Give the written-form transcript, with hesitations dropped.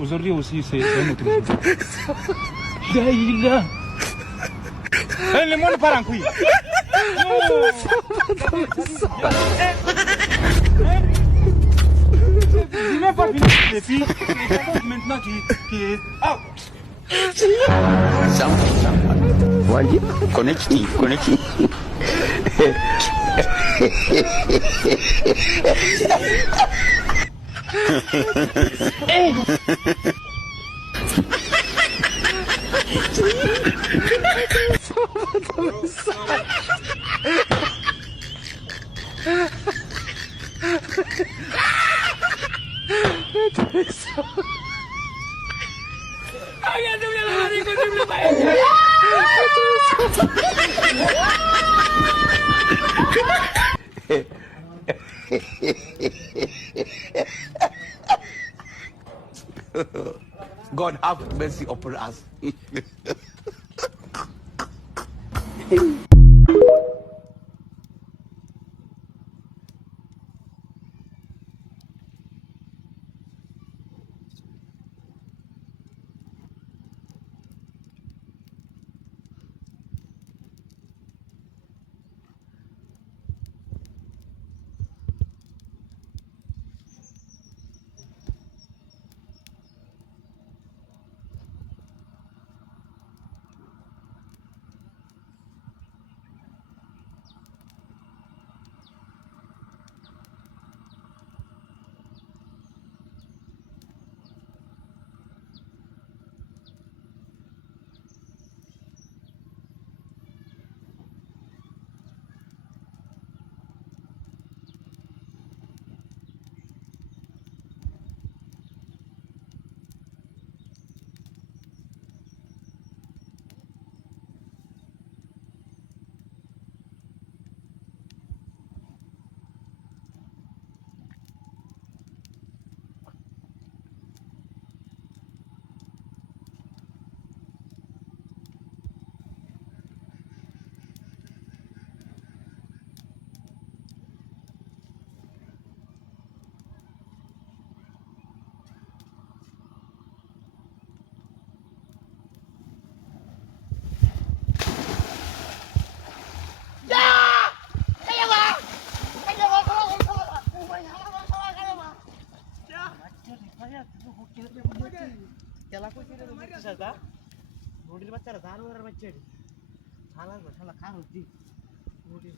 Aujourd'hui aussi, c'est un autre jour. Daïla. Le monde part en couille. Je n'ai pas fini les filles. C'est maintenant qui est... Ah. Wali, connecting. God have mercy upon us. रोडीर बच्चा जानवर बच्चे छाला छाला खा होती रोडी